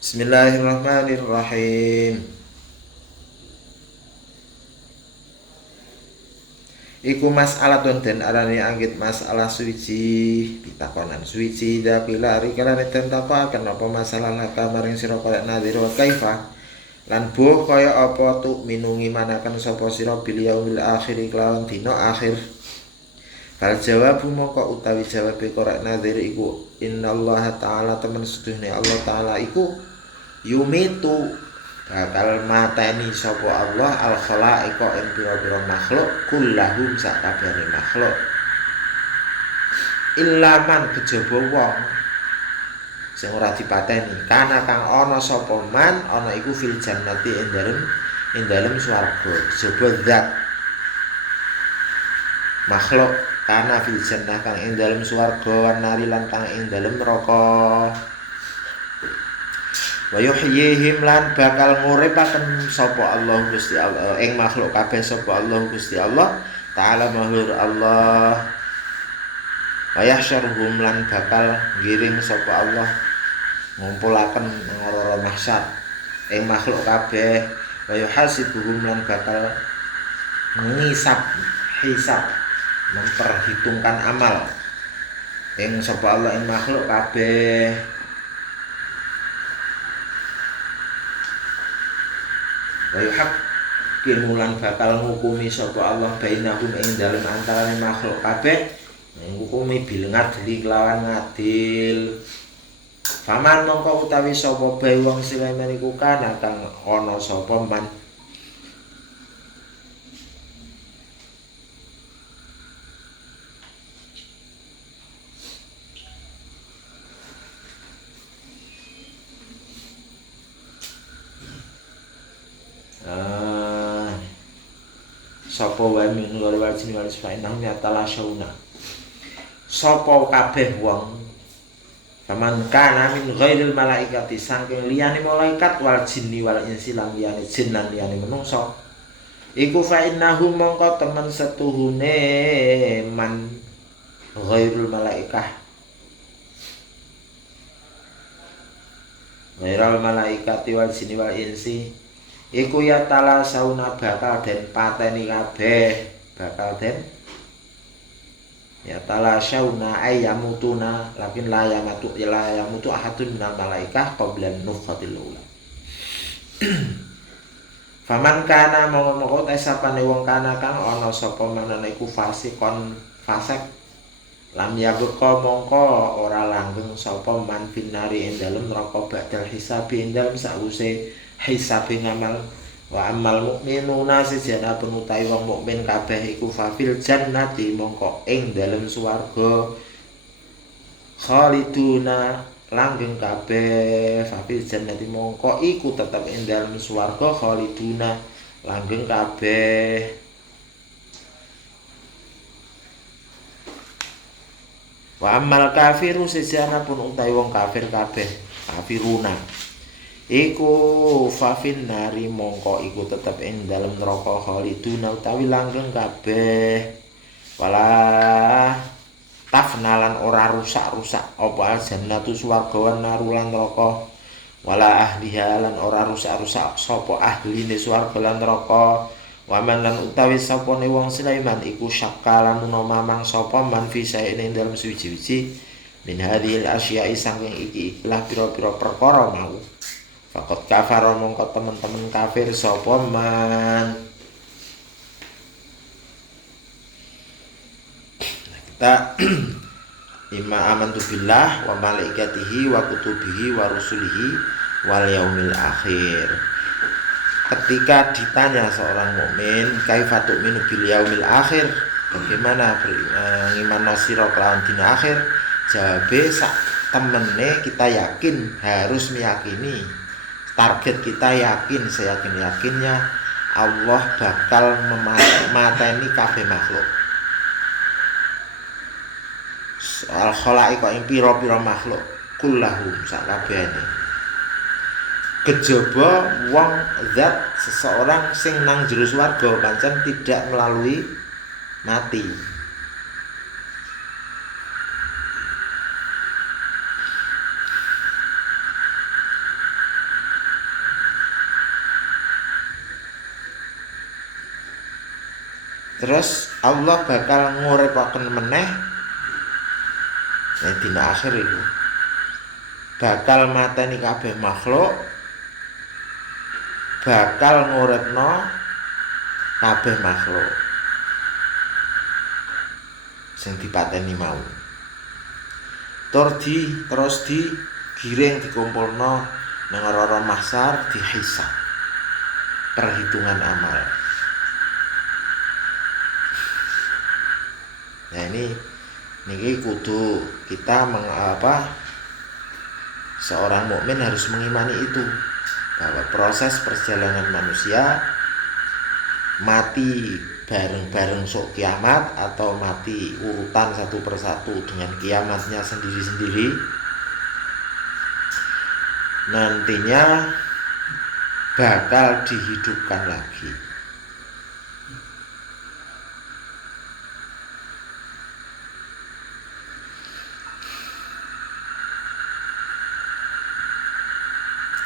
Bismillahirrahmanirrahim. Iku mas'alatun den arani anggit masalah suci pitakonan suci dapilari kalane den takokaken apa masalah laka maring sira kaya nadhir wa kaifa lan buh kaya apa tu minungi manaken sapa sira bil yaumil akhir kelawan dina akhir. Fal jawabu mongko utawi jawabe korek nadhir iku innallaha ta'ala temen seduhne Allah ta'ala iku yumitu bakal mateni sapa Allah al khalaiqa ing pira-pira makhluk kullahum sakabehane makhluk illa man kejaba wong sing ora dipateni kana kang ana sapa man ana iku fil jannati ing dalem swarga jaba zat makhluk kana fil jannah kang ing dalem swarga wan nari lan kang ing dalem neraka. Wa yuhyihim lan bakal nguripaken sapa Allah Gusti Allah ing makhluk kabeh sapa Allah Gusti Allah taala mahur Allah. Wa yahsyuruhum lan bakal ngiring sapa Allah ngumpulaken nang ora mahsyar ing makhluk kabeh. Wa yuhasibuhum lan bakal hisab memperhitungkan amal ing sapa Allah ing makhluk kabeh. Wa yuhaqqimu lan bakal ngukumi sapa Allah bainahum ing dalem antarané makhluk kabeh ngukumi bil ngadli kelawan ngadil. Faman mongko utawi sapa bae wong Sulaiman iku kana kang ana sapa man sapa wae min wal jin wal sainam ya talasyauna sapa kabeh wong faman kana min ghairil malaikati saking liyane malaikat wal jinni wal insi lan liyane jin lan liyane manungsa iku fa innahu mongko temen setuhune man ghairul malaikah ghairul malaikati wal jinni wal insi iku ya tala sauna bakal den pateni kabeh bakal den ya tala sauna ayamutuna lakin la yamutu ahadun minal malaikah qabla nufkhatil ula. Faman kana mongko tesapane wong kana kang ana sapa manane iku fasikon fasek lam yabqa mongko ora langgeng sapa man finari ing dalem neraka badal hisabi ing dalem sause hisabe ngamal. Wa amal mukminuna sejana penutai wong mukmin kabeh iku fafil jannati mongko ing dalem swarga khaliduna langgeng kabeh fafil jannati mongko iku tetep ing dalem swarga khaliduna langgeng kabeh. Wa amal kafiru sejana pun utawi wong kafir kabeh kafiruna iku fafin nari mongko iku tetep ing dalem neraka khaliduna utawi langgeng kabeh. Wala tafnalan ora rusak-rusak apa jannatu swarga wan narulan neraka wala ahliha lan ora rusak-rusak sapa ahline swarga lan neraka. Waman lan utawi sapane wong Sulaiman iku syakalan mamang sapa man fi ing dalem suci-suci min hadhil asya'i saking iki ikhlas pira-pira perkara mau fakot kafar mongko temen-temen kafir sapa man. Kita imma amantu billah wa malaikatihi wa kutubihi wa rusulihi wal yaumil akhir. Ketika ditanya seorang mukmin kaifa tu'minu bil yaumil akhir, bagaimana beriman sira kelawan dina akhir, jawabe sak temene kita yakin, harus meyakini, target kita yakin, seyakin-yakinnya Allah bakal memateni kabeh makhluk. Soal khalaiq ing pira-pira makhluk kullahum sakabehane. Kejaba wong zat seseorang sing nang jero swarga pancen tidak melalui mati. Terus Allah bakal ngurepaken meneh nek dina akhir iku. Bakal mateni kabeh makhluk, bakal nguripno kabeh makhluk sing dipateni mau. Terus digiring dikumpulno nang ora mahsyar dihisab. Perhitungan amal. Nah niki kudu kita seorang mukmin harus mengimani itu, bahwa proses perjalanan manusia mati bareng-bareng sok kiamat atau mati urutan satu persatu dengan kiamatnya sendiri-sendiri, nantinya bakal dihidupkan lagi.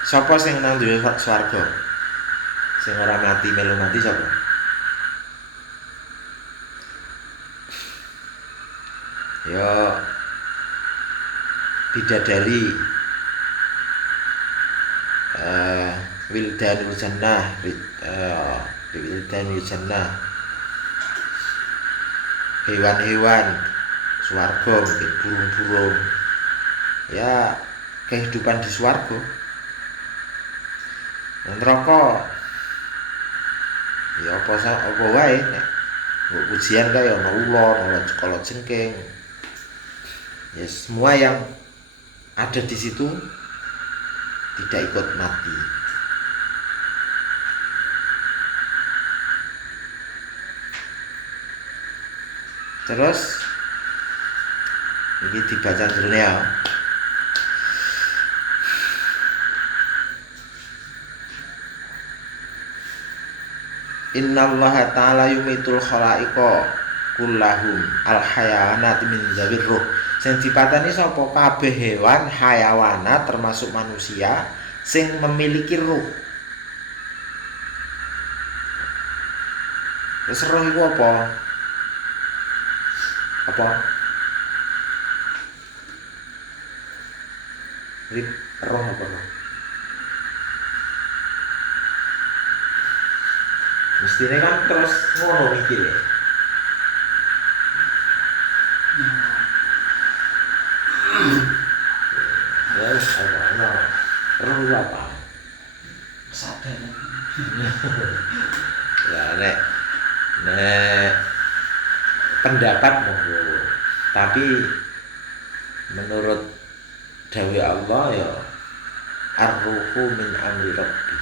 Sapa sing nang duwe swarga? Sing ora mati melu mati sapa? Ya bidadari wildanul jannah, wildanul jannah, hewan-hewan swarga, mungkin burung-burung. Ya kehidupan di swarga. Neraka ya apa wae nek ujian kae ana ular, ana kolot jengking. Ya semua yang ada di situ tidak ikut mati. Terus ini dibaca dulu ya. Innallaha ta'ala yumitul khalaiqa kullahum al-hayawanat min zawir ruh. Sing dipateni sapa kabeh hewan hayawanat termasuk manusia sing memiliki ruh. Wis roh iku apa? Apa? Roh apa? Mestinya kan terus ngono mikir ya. Ya, roh apa? Kesadaran. Ya nek pendapat monggo. Tapi menurut dawuh Allah ya ar-ruhu min amri rabbi.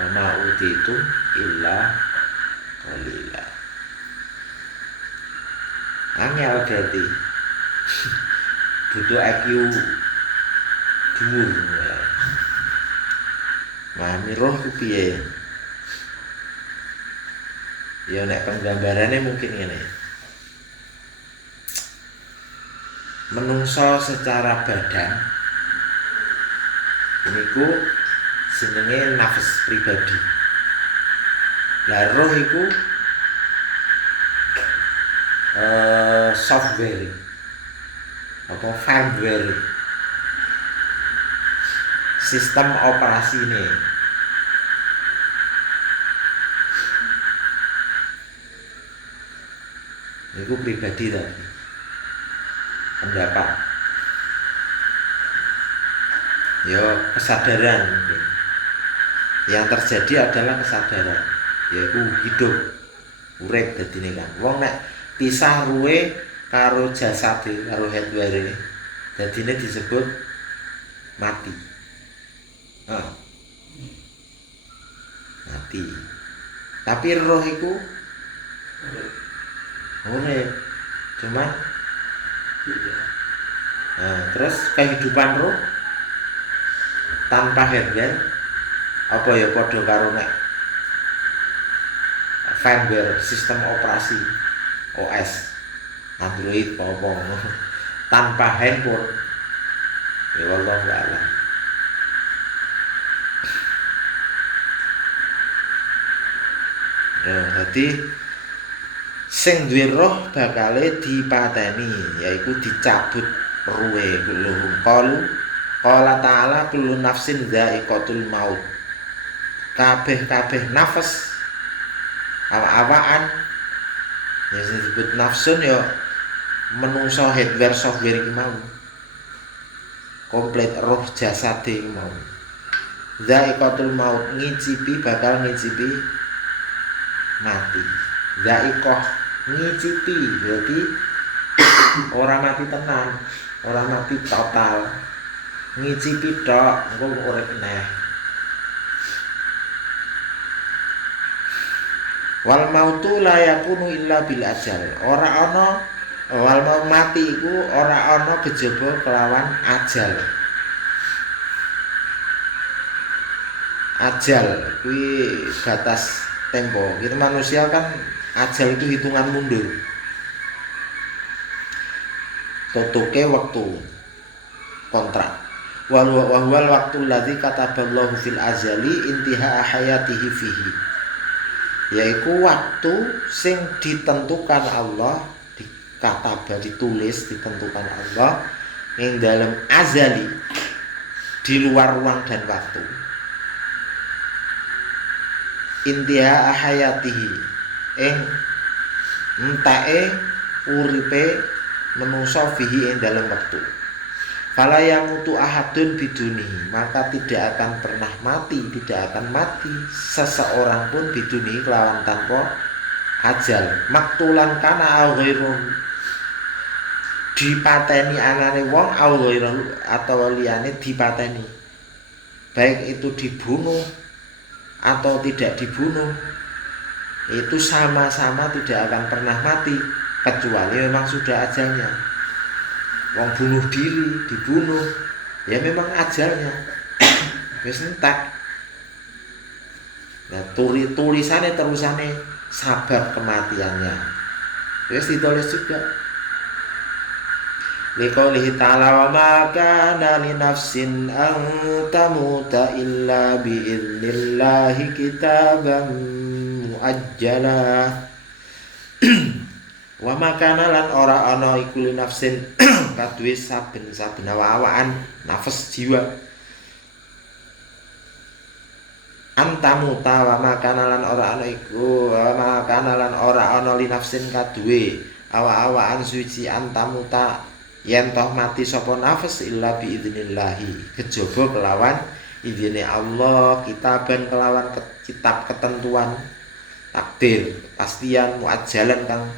Wa ma utitu illa qalila. Angel berarti butuh IQ dhuwur ya. Memahami roh ku piye? Ya nek penggambarannya mungkin ngene. Menungso secara badan niku jenenge nafas pribadi. Lah roh iku software apa firmware, sistem operasi ini. Itu pribadi tadi pendapat. Yo kesadaran mungkin. Yang terjadi adalah kesadaran, yaitu hidup urip dadine kan. Wong nek pisah ruwe karo jasade, karo hardware, dadine disebut mati. Mati. Tapi roh iku urip. Cuma terus kehidupan roh tanpa hardware apa ya padha karo nek firmware, sistem operasi OS Android apa tanpa handphone ya wallahu a'lam. Dadi sing duwe roh bakale dipateni, yaiku dicabut ruhe kulluhum qala ta'ala kullu nafsin dha'iqatul maut. Kabeh nafas awak-awakan ya sing disebut nafsun ya menungso hardware software iki mau. Komplit roh jasade iki mau. Dha'iqatul maut bakal ngicipi mati. Dha'iqah ngicipi berarti ora mati tenan, ora mati total. Ngicipi tok engko urip neh. Wal mautu la yakunu illa bil ajal. Ora ana wal mau mati iku ora ana kejaba kelawan ajal. Ajal kuwi batas tempo. Kita manusia kan ajal itu hitungan mundur. Totoke waktu kontrak. Wal waktu ladzi kataballahu fil azali intiha hayatihi fihi. Yaiku waktu sing ditentukan Allah, ditulis ditentukan Allah yang dalam azali di luar ruang dan waktu. Intiha hayatihi entae uripe menungso fihi ing dalam waktu. Fala yamutu ahadun biduni, maka tidak akan pernah mati, tidak akan mati seseorang pun biduni kelawan tanpa ajal. Maktulan kana au ghairun, dipateni anane wong au ghairu atau liyane dipateni. Baik itu dibunuh atau tidak dibunuh, itu sama-sama tidak akan pernah mati kecuali memang sudah ajalnya. Wong bunuh diri, dibunuh, ya memang ajalnya. Wis entek. Nah, tulisannya terusane sabab kematiannya. Wis ditulis juga. Liqaulihi ta'ala wa ma kana li nafsin an tamuta illa bi idnillahi kitaban muajjala. Wa makana lan ora ana iku li nafsin kaduwe saben-saben awakan nafas jiwa antamuta wa makana lan ora ana iku wa makana lan ora ana li nafsin kaduwe awakan suci antamuta yen toh mati sapa nafas illa bi idnillahi kejaba kelawan izine Allah kitaban kelawan kitab ketentuan takdir pastian muajjalan kang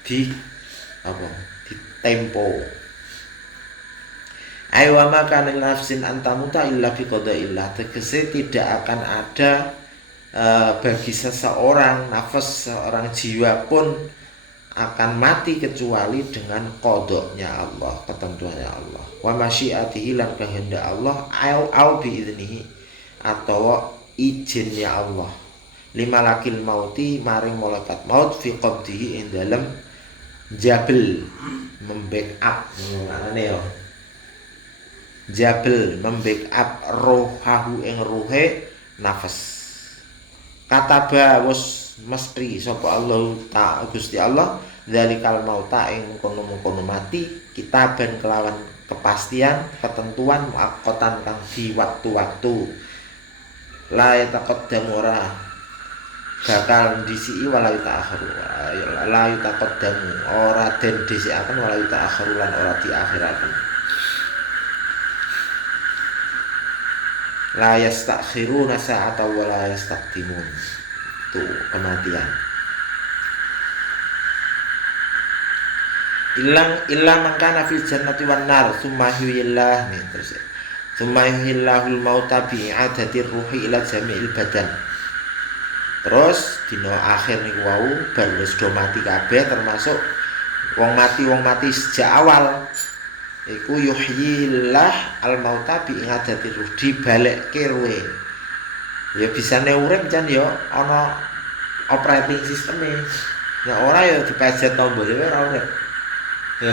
di tempo. Ayo maka nafsin antamuta illa bi qadaillah, tegese tidak akan ada bagi seseorang nafas seorang jiwa pun akan mati kecuali dengan qadanya Allah, ketentuannya Allah. Wa masyiatihi lan kehendak Allah au bi idnihi atau izinnya Allah. Lima lakil mauti maring malaikat maut fi qabdihi ing dalem jabel membackup ngene yo. Jabel membackup rohahu ing ruhe nafas. Kataba wis mesti sapa Allah ta Gusti Allah zalikal mauta ing kono-kono mati kitaban kelawan kepastian ketentuan muaqqatan kang di waktu-waktu. La yataqaddamu ora bakal disiki wala ta'akhir la yutaqaddamu ora den disikaken wala ta'akhir lan ora diakhiraken la yastakhiruna sa'ata wa la yastaqdimun itu kematian illa mangkana fil jannati wan nar summa yuhillah nih terus summa yuhillahul mauta bi'adatir ruhi ila jami'il badan. Terus dina akhir niku wau bar wis do mati kabeh termasuk wong mati sejak awal iku yuhyillah al mauta bi ingadati ruh dibalekke ruhe. Ya bisane urip jan ya ana operating sisteme. Ya ora ya dipejet tombole ora urip. Ya.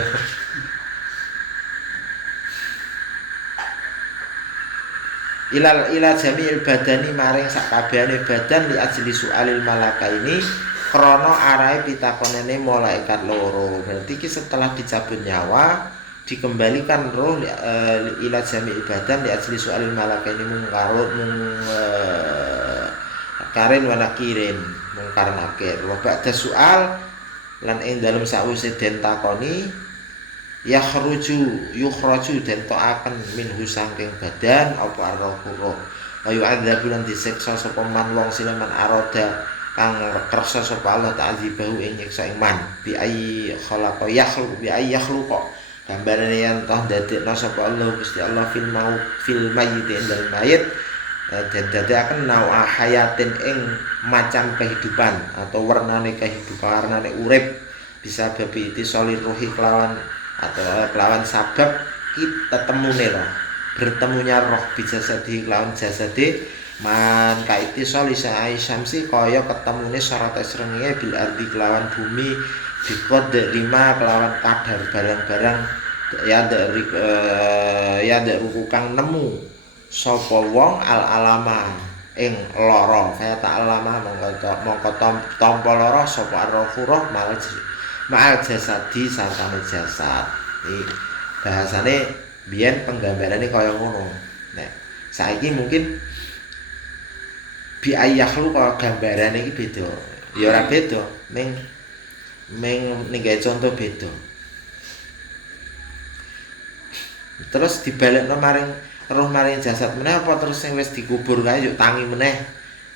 ila jami'il badani maring sakabehane badan li ajli su'alil malakaini krana arahe pitakonene malaikat loro. Berarti iki setelah dicabut nyawa dikembalikan roh ila jami'il badan li ajli su'alil malakaini mungkarun karen wa nakirin mungkar nakir wa ba'da su'al lan ing dalem sawise den takoni yukhraju den toaken minhu saking badan apa arroh ayu adzabu lan disiksa sapa man wong silaman aroda kang kersa sapa Allah ta'dzibahu ing nyiksa ing man bi ayyi khalaqa yakhluqa gambarane yen toh dadekna sapa Allah Gusti Allah fil mayyit indal mayit dan dadekaken nawa hayatin ing macam kehidupan atau warnane kehidupan warnane urip bisa babi solir ruhi kelawan atau kelawan sabab kita temune roh bertemunya roh bisa sedih kelawan jasade man kaiti solisa aisyamsi kaya ketemune syarat srengenge bil ardi kelawan bumi dikod lima kelawan kadar barang-barang ya dari kang nemu sapa wong al alama ing lara kaya tak alama mongko tampa lara sapa arroh ma'al jasadi sartane jasad. Iki bahasane biyen penggambarane kaya ngono. Nek saiki mungkin bi ayakhlu kaya gambarane iki beda. Ya ora beda, ning gawe contoh beda. Terus dibalekno maring roh maring jasad meneh apa terus sing wis dikubur kae yuk tangi meneh.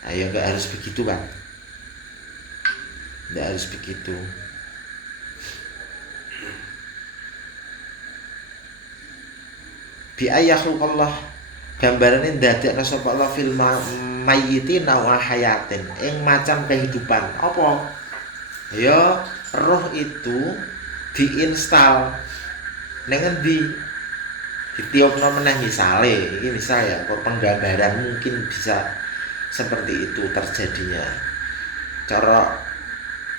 Ayo enggak harus begitu kan. Enggak harus begitu. Bi ayakhullah gambarane ndadekna sapa Allah fil mayyiti nawa hayatin ing macam kehidupan. Apa? Ya roh itu diinstal ning endi? Ditiupno meneh misale, iki misal ya, penggambaran mungkin bisa seperti itu terjadinya. Cara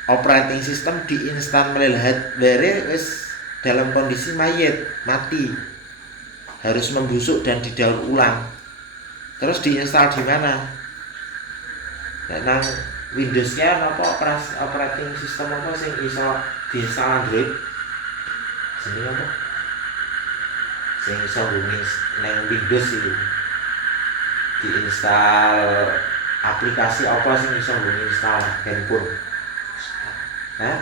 operating system diinstal melihat bare wis dalam kondisi mayit, mati. Harus membusuk dan didaur ulang. Terus diinstal di mana? Nang Windows-nya apa operating system apa sing iso diinstal Android? Jenenge apa? Sing iso hubungi nang Windows itu diinstal aplikasi apa sing iso hubungi install handphone? Hah?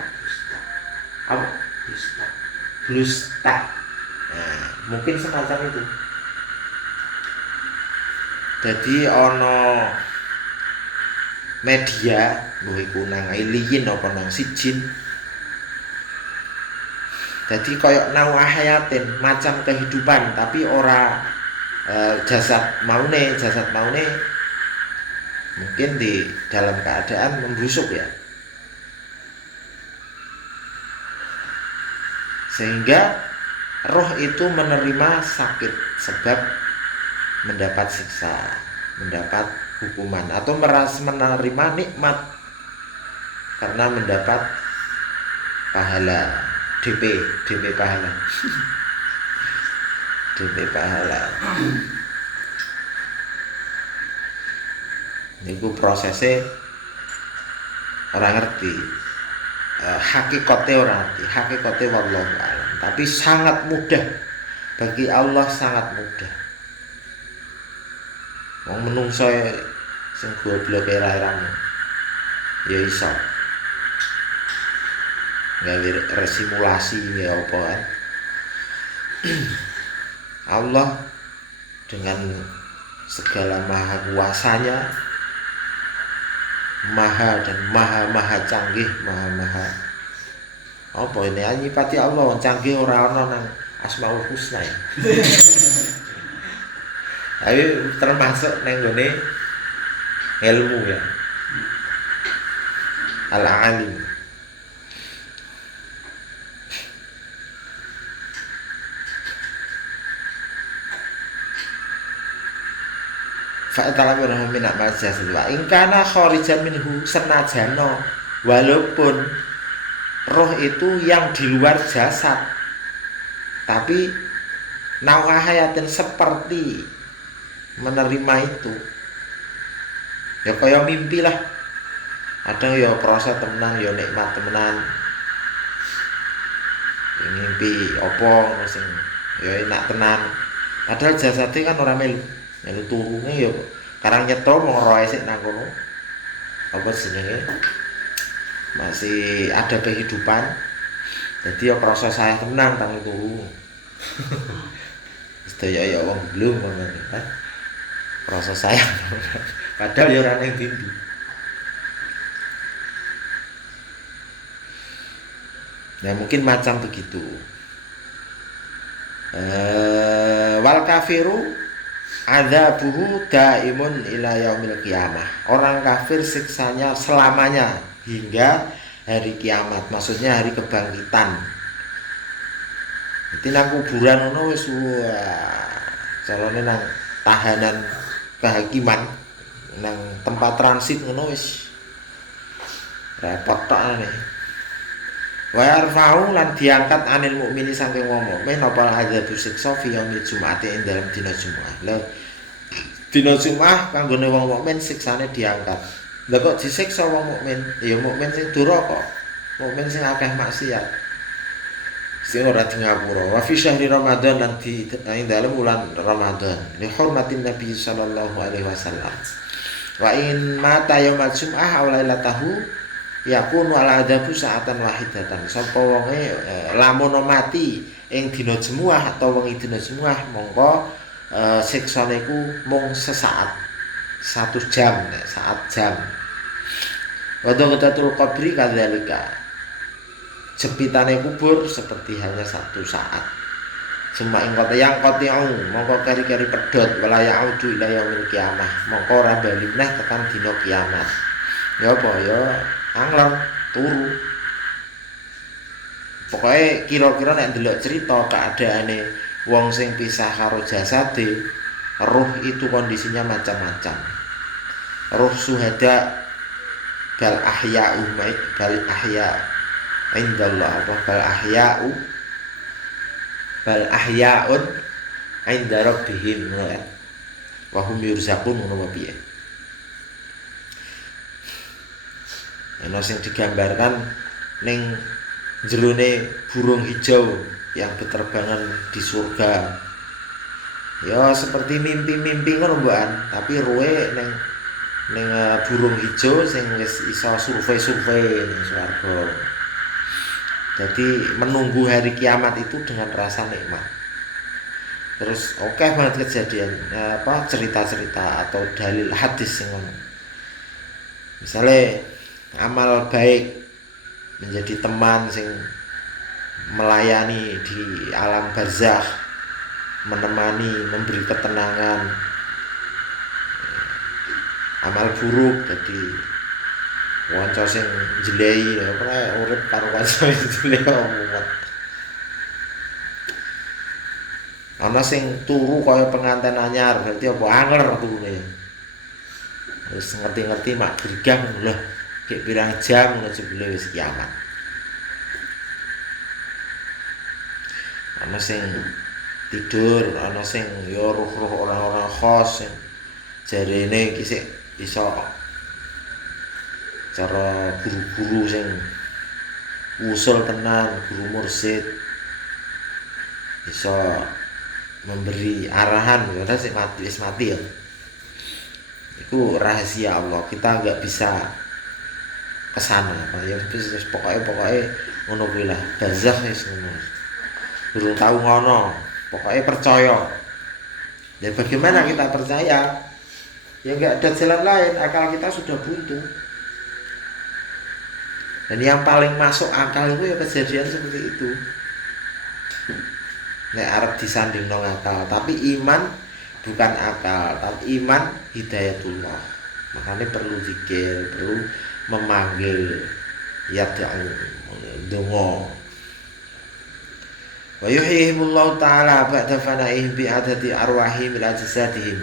Apa? BlueStack. Nah, mungkin semacam itu. Jadi ono media mbok iku nang alien apa nang sijin. Jadi koyok nawahayatin macam kehidupan tapi ora jasad maune mungkin di dalam keadaan membusuk ya. Sehingga roh itu menerima sakit sebab mendapat siksa, mendapat hukuman atau menerima nikmat karena mendapat pahala. DP pahala. DP pahala. Niku prosesnya orang ngerti. Hakikatnya orang ngerti. Hakikatnya wallahu a'lam. Tapi sangat mudah. Bagi Allah sangat mudah. Wong menungso sing goblok era-eramu. Ya iso. Gawe resimulasi ya apa kan. Allah dengan segala maha kuasanya maha dan maha canggih, maha apa ini nyipati Allah canggih ora ana nang Asmaul Husna ya. Tapi termasuk nang gone ilmu ya. Al-alim. Fa'atala minhu min a'mazah wa in kana kharijan minhu senajano walaupun roh itu yang di luar jasad tapi nawahayatin seperti menerima itu. Ya kaya mimpi lah. Kadang ya krasa temenan, ya nikmat temenan. Mimpi apa ngono sing ya enak tenan. Padahal jasate kan ora melu turune ya karang nyetro mung roe sik nang kono. Apa jenenge? Masih ada kehidupan. Jadi ya krasa saya tenan tang turu. Sedaya ya wong belum ngono kan. Krasa sayang. Padahal ya ora ning dindi. Nah mungkin macam begitu. Wal kafiru adzabuhu daimun ila yaumil qiyamah. Orang kafir siksanya selamanya hingga hari kiamat. Maksudnya hari kebangkitan. Jadi nang kuburan ngono wis calone nang tahanan kehakiman, nang tempat transit ngono wis repot tok nih. Wa yarfa'u lan diangkat anil mukmini saking wong mukmin apa adzabu siksa fi yaumil jumu'ati ing dalam dina Jumat. Lha dina Jumat kanggone wong mukmin siksane diangkat. Lha kok disiksa wong mukmin? Ya mukmin sing duraka, mukmin sing akeh maksiat. Sing ora di ngapura. Wa fi syahri Ramadan lan di dalam bulan Ramadan. Li hurmatin Nabi sallallahu alaihi wasallam. Wa in mata yaumul jum'ah aw lailatahu yakunu ala adzabu sa'atan wahidatan. Sapa wonge lamun mati ing dina Jumat atau wengi dina Jumat mongko siksane iku mung sesaat. 1 jam, saat jam. Wa dhaqatul qabri kadzalika. Jepitane kubur seperti hanya 1 saat. Cuma ing kota yang qati'u mongko kari-kari pedhot wala ya'udu ila yaumil qiyamah. Mongko ora bali neh tekan dina kiamat. Ya apa ya angler turu. Pokoknya kira-kira nek ndelok cerita keadaane wong sing pisah karo jasade, ruh itu kondisinya macam-macam. Ruh suhada bal ahya'u bal ahya' indallah apa bal ahya'un inda rabbihim wa hum yurzaqun ngono piye. Ana sing digambarkan ning jerone burung hijau yang berterbangan di surga. Ya seperti mimpi-mimpi ngono mbokan, tapi ruwe ning burung hijau sing wis iso survei-survei ning swarga. Jadi menunggu hari kiamat itu dengan rasa nikmat. Terus oke banget kejadian cerita-cerita atau dalil hadis sing ngono. Misalnya amal baik menjadi teman sing melayani di alam barzakh, menemani, memberi ketenangan. Amal buruk jadi kanca sing jelehi ora urip karo kanca sing jelehi omong. Ana sing turu kaya pengantin anyar, berarti apa angler turune. Wis ngerti-ngerti mak gergang lho. Kayak pirang jam ngono jebule wis kiamat. Ana sing tidur, ana sing ya ruh-ruh orang-orang khos sing jarene iki sik iso cara guru-guru sing usul tenan, guru mursyid iso memberi arahan ya sik mati wis mati ya. Iku rahasia Allah, kita enggak bisa kesana, ya pokoknya ngono kuwi lah, barzakh wis ngono. Durung tahu ngono, pokoknya percaya. Dan bagaimana kita percaya? Ya enggak ada jalan lain, akal kita sudah buntu. Dan yang paling masuk akal itu ya kejadian seperti itu. Nek arep disandingno akal, tapi iman bukan akal, tapi iman hidayatullah. Makanya perlu zikir, perlu memanggil ya dongo. Wa yuhyihimullahu ta'ala ba'da fana'ihim bi'adati arwahim ila jasadihim.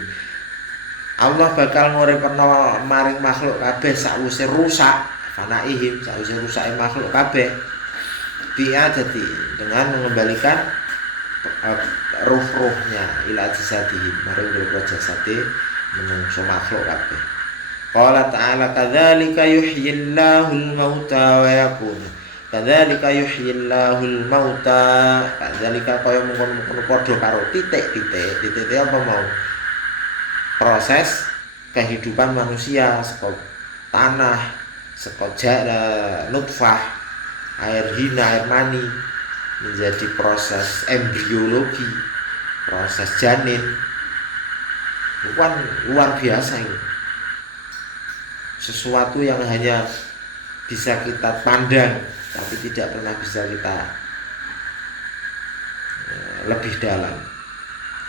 Allah bakal nguripno maring makhluk kabeh sakwise rusak, fana'ihim sakwise rusake makhluk kabeh bi'adati dengan mengembalikan ruh-ruhnya ila jasadihim maring boro jasade menungso makhluk kabeh. Qala ta'ala kadzalika yuhyillahul mauta wa yakun. Kadzalika yuhyillahul mauta. Kadzalika kaya mungkon-mungkon padha karo titik-titik. Titik apa mau? Proses kehidupan manusia saka tanah, saka nutfah, air hina, air mani menjadi proses embriologi, proses janin. Bukan luar biasa ini. Sesuatu yang hanya bisa kita pandang tapi tidak pernah bisa kita lebih dalam.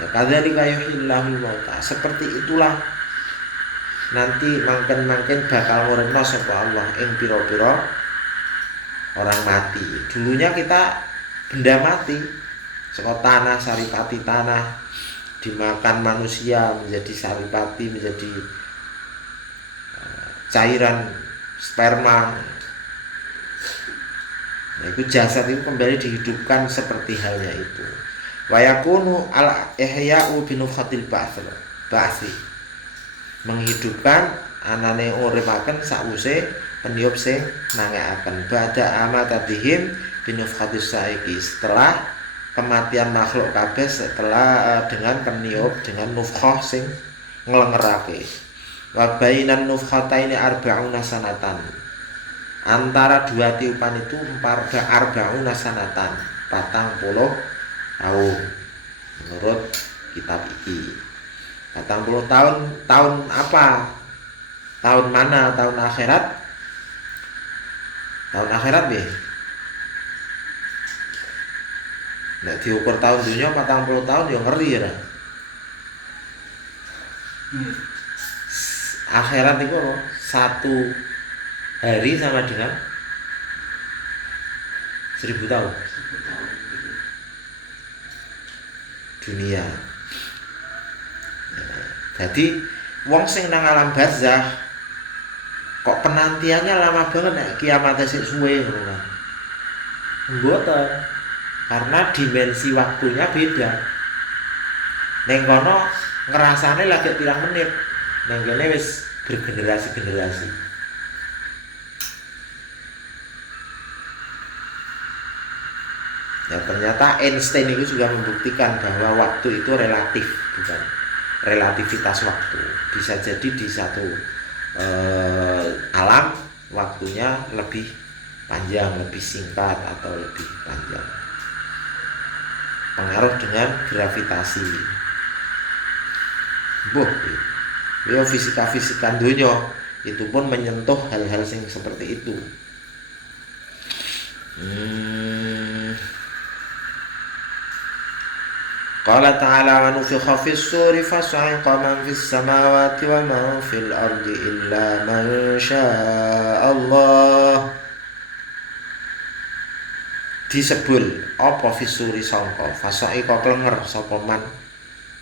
Ya kadzalika yuhyillahul mauta. Seperti itulah nanti mangken-mangken bakal nguripno sapa Allah ing pira-pira orang mati. Dulunya kita benda mati, saka tanah, saripati tanah, dimakan manusia menjadi saripati, menjadi cairan sperma. Nah, itu jasad itu kembali dihidupkan seperti halnya itu. Wa yakunu al-ihya'u bi nufhatil ba'si. Menghidupkan anane uripaken sakwise peniup sing nangekaken ba'da amatatihim bi nufhatis saiki. Setelah kematian makhluk kabeh, setelah dengan peniup dengan nufkhah sing nglengerake. Wa bainan nufkhataini arba'una sanatan. Antara dua tiupan itu arba'una sanatan, 40 tahun menurut kitab iki. 40 tahun, tahun apa? Tahun mana? Tahun akhirat? Tahun akhirat nggih. Nek diukur tahun dunia 40 tahun ya ngeri ya. Akhirat itu satu hari sama dengan 1000 tahun. Dunia. Jadi wong sing nang alam barzah kok penantiannya lama banget nek kiamat sik suwe ngono kan. Mboten. Karena dimensi waktunya beda. Ning kono ngrasane lagi pirang menit. Nang kene wis bergenerasi-generasi. Ya ternyata Einstein itu juga membuktikan bahwa waktu itu relatif, bukan relativitas waktu. Bisa jadi di satu alam waktunya lebih panjang, lebih singkat atau lebih panjang. Pengaruh dengan gravitasi. Ya fisika-fisika dunia itu pun menyentuh hal-hal yang seperti itu. Qala ta'ala wa nufikha fis suri fas'iqa man fis samawati wa man fil ardi illa man syaa Allah. Disebul apa fis suri sangka fas'iqa klenger sapa man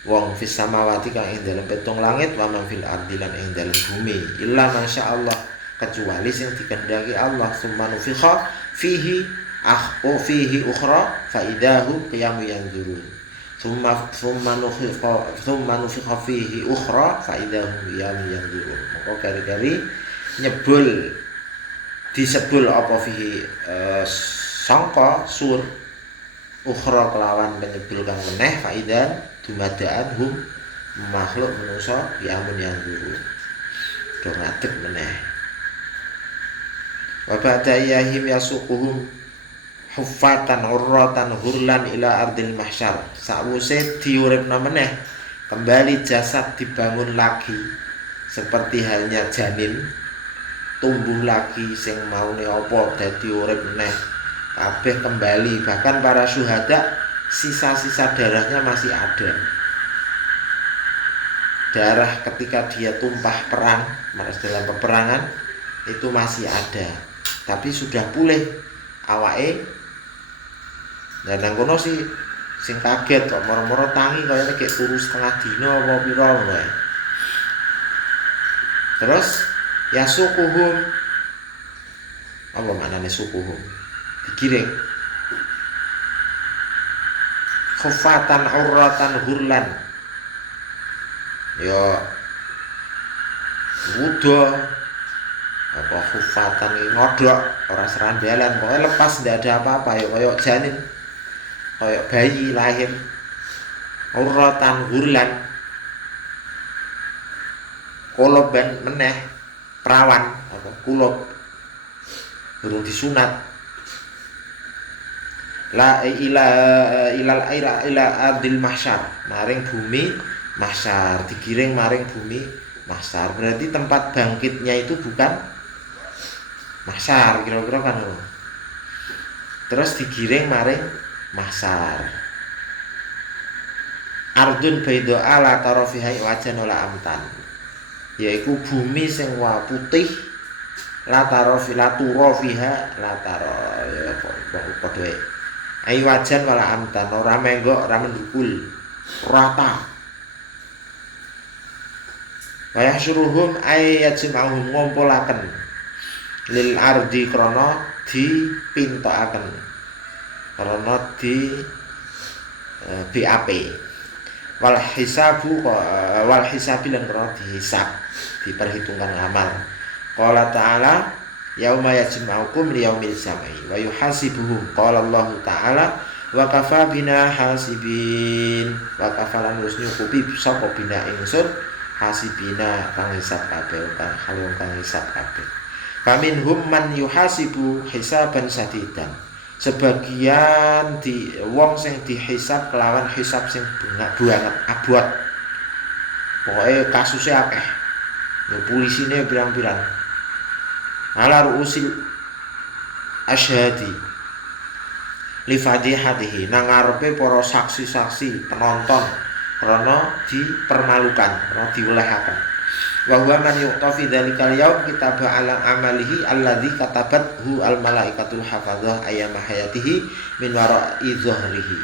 wong fis samawati kang ing dalem petung langit wa man fil ardi lan ing dalem bumi illa man syaa Allah, kecuali sing dikehendaki Allah. Summa nufikha fihi fihi ukhra fa idahu qiyamu yanzurun. Thumma nufikha fihi ukhra fa idahum yanzurun. Maka kali-kali nyebul disebul apa fihi sangka sur ukhra kelawan penyebul kang meneh fa idan dumadaan hum makhluk manusa yamun yanzurun do ngadeg meneh. Wa ba'da yahim yasuquhum huffatan urratan hurlan ila ardil mahsyar. Sakwise diuripna meneh, kembali jasad dibangun lagi seperti halnya janin tumbuh lagi sing maune apa dadi urip meneh kabeh kembali. Bahkan para syuhada sisa-sisa darahnya masih ada. Darah ketika dia tumpah perang dalam peperangan itu masih ada, tapi sudah pulih awake. Dan nang kono sing kaget kok moro-moro tangi kayane kayak turu setengah dina apa pira wae. Terus ya sukuhum. Apa maknane sukuhum? Digiring. khufatan auratan hurlan ya wudo apa khufatan ini ngodok ora serandalan pokoknya lepas ndak ada apa-apa ya koyok janin koyok bayi lahir auratan hurlan kolob ben meneh perawan apa kulob durung disunat la ila ardil mahsyar maring bumi mahsyar digiring maring bumi mahsyar berarti tempat bangkitnya itu bukan mahsyar kira-kira kan terus digiring maring mahsyar ardun baido ala tarofiha wajan ola amtan yaiku bumi sing wa putih la turo fiha la taro ya padha ai wajan wala amtan ora menggok ora mendukul rata wayah suruhum ay yajma'uhum ngumpulaken lil ardi krana dipintokaken krana di BAP wal hisabi lan krana dihisab diperhitungkan amal qala ta'ala yauma yajma'ukum liyaumil jam'i wa yuhasibuhum qala Allah ta'ala wa kafa bina hasibin wa kafalan wis nyukupi sapa bina ingsun hasibina kang hisab kabeh kang hisab kabeh faminhum man yuhasibu hisaban sadidan sebagian di wong sing dihisab kelawan hisab sing banget abot pokoke kasusnya akeh ya polisine pirang-pirang ala ruusil asyhadi li fadihatihi nang ngarepe para saksi-saksi penonton karena dipermalukan karena diwelehaken wa huwa man yu'ta fi dzalikal yaum kitaba ala amalihi alladzi katabathu al malaikatul hafadzah ayyama hayatihi min wara'i dhahrihi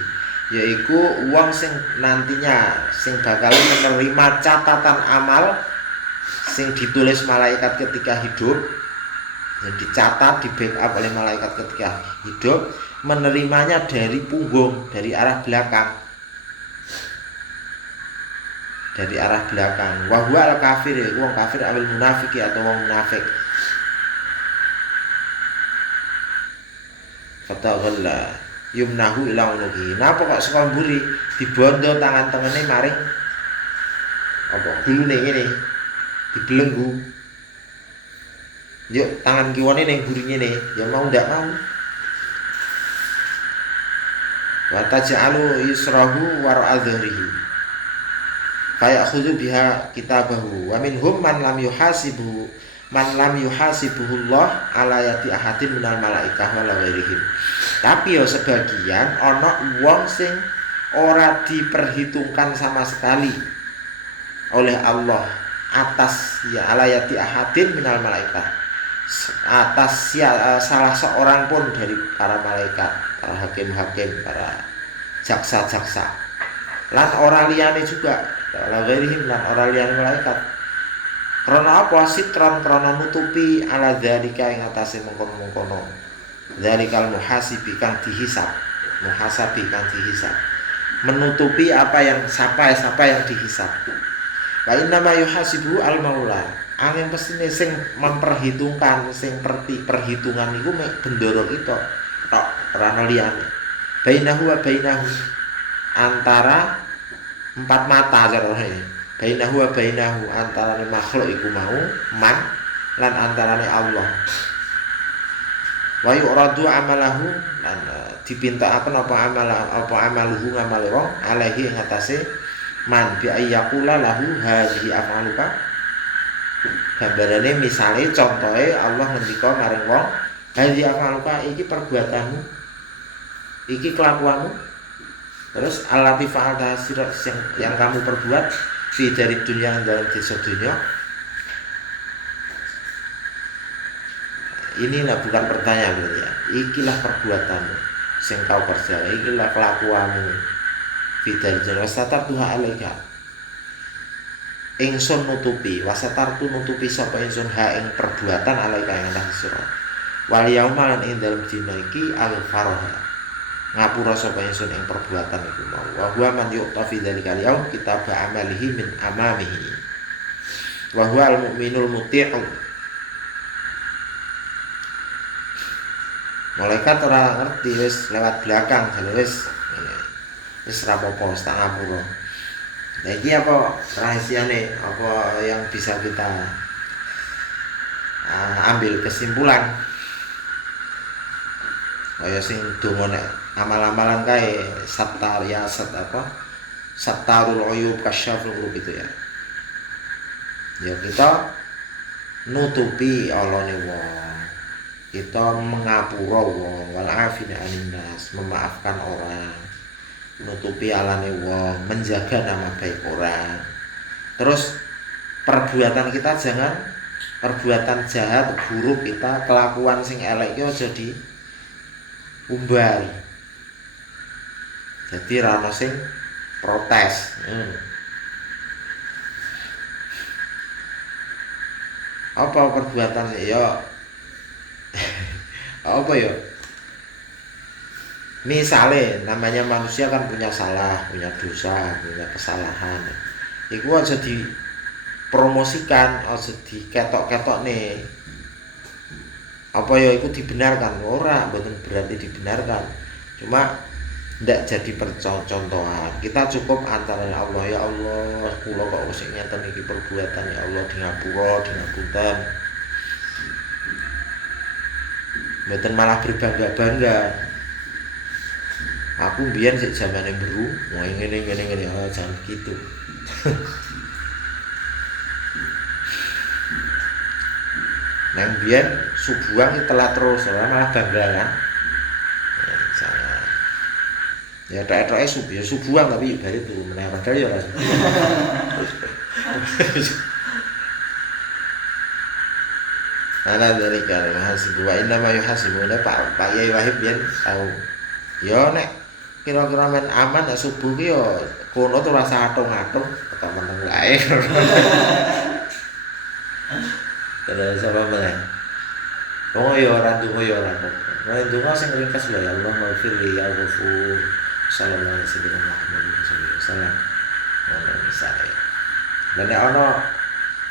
yaiku wong sing nantinya sing bakal menerima catatan amal sing ditulis malaikat ketika hidup yang dicatat di backup oleh malaikat ketika hidup menerimanya dari punggung dari arah belakang wahwa al kafir ya wong kafir awil munafiki atau wong munafik fataghalla yumnahu ila unuhi napa kok saka mburi dibondo tangan tengene maring apa gulune ngene dibelenggu yuk tangan kiwane ning mburi ngene ya mau ndak mau wa taj'alu yusrahu wara'a dhahrihi kaya khudhu biha kitabahu wa minhum man lam yuhasibuhullah ala yati ahadin minal malaikah wala ghairihim tapi ya sebagian ana wong sing ora diperhitungkan sama sekali oleh Allah atas ya ala yati ahadin minal malaikah atas ya, salah seorang pun dari para malaikat para hakim-hakim para jaksa-jaksa lan ora liyane juga la ghairihim lan ora liyane malaikat krana apa sitron krana nutupi ala dzalika ing atase mengkono-mengkono dzalikal muhasibi kang dihisab menutupi apa yang siapa yang dihisab wa inna ma yuhasibu al maula angin pestine sing memperhitungkan sing perhitungan iku mek bendoro kita tok ora liyane bainahu wa bainahu antara empat mata jarane bainahu wa bainahu antarane makhluk iku mau man lan antarane Allah wa yuradu amalahu lan dipintakaken apa amaluhu ngamale wong alaihi ing atase man bi ayyaqula lahu hadhihi af'aluka gambarane misale contohe Allah ngendika maring wong hadhihi af'aluka iki perbuatanmu iki kelakuanmu terus alati fa'alta yang kamu perbuat fi dari dunia dalam desa dunia inilah bukan pertanyaan berarti ya ikilah perbuatanmu sing kau kerja ikilah kelakuanmu fi dari dunia wasatar tuha alaika ingsun nutupi wasatar tu nutupi sapa ingsun ha ing perbuatan alaika yang dah sira wal yaumal ing dalam dina iki al faroha ngapura sapa ingsun ing perbuatan iku mau. Wa huwa man yu'ta fi dzalikal yaum kitab amalihi min amamihi. Wa huwa al-mu'minul muti'u. Malaikat ora ngerti wis lewat belakang wis ra apa-apa tak ngapura. Nah iki apa rahasiane, apa yang bisa kita ambil kesimpulan kaya sing donga nek amal-amalan kae sattar ya sattarul uyub kasyaful ghurub itu ya. Ya kita nutupi alane wong, kita mengapura wong, wal afina anin nas, memaafkan orang, nutupi alane wong, menjaga nama baik orang. Terus perbuatan kita jangan perbuatan jahat, buruk kita, kelakuan sing elek iki aja diumbar. Jadi ra ono sing protes. Apa perbuatan sih ya? Apa ya? Misalnya namanya manusia kan punya salah, punya dosa, punya kesalahan. Iku aja dipromosikan, aja diketok-ketok nih. Apa ya iku dibenarkan? Ora, mboten berarti dibenarkan. Cuma ndak jadi percontohan. Kita cukup antara Allah, ya Allah, kula kok wis ngeten iki perbuatan, ya Allah, di ngapura, di ngapunten. Mboten malah berbangga-bangga. Aku mbiyen sik zamane beru, mau ngene oh, jangan gitu. Nang mbiyen subuhan telat terus, malah bangga kan. Ya tok-toke subuhan tapi bari turu meneh padahal ya ora. Ala dari kal mahasib wa inna ma yuhasibuna Pak Yai Wahib yen tahu. Ya nek kira-kira men aman nek subuh ki ya kono tuh rasa atung-atung tekan meneng wae. Terus apa meneh? Oh ya ora ndonga ya ora. Nek ndonga sing ringkes lho ya Allah maghfirli ya ghafur. Sallallahu alaihi wasallam. Nah, misalnya. Dan nek ana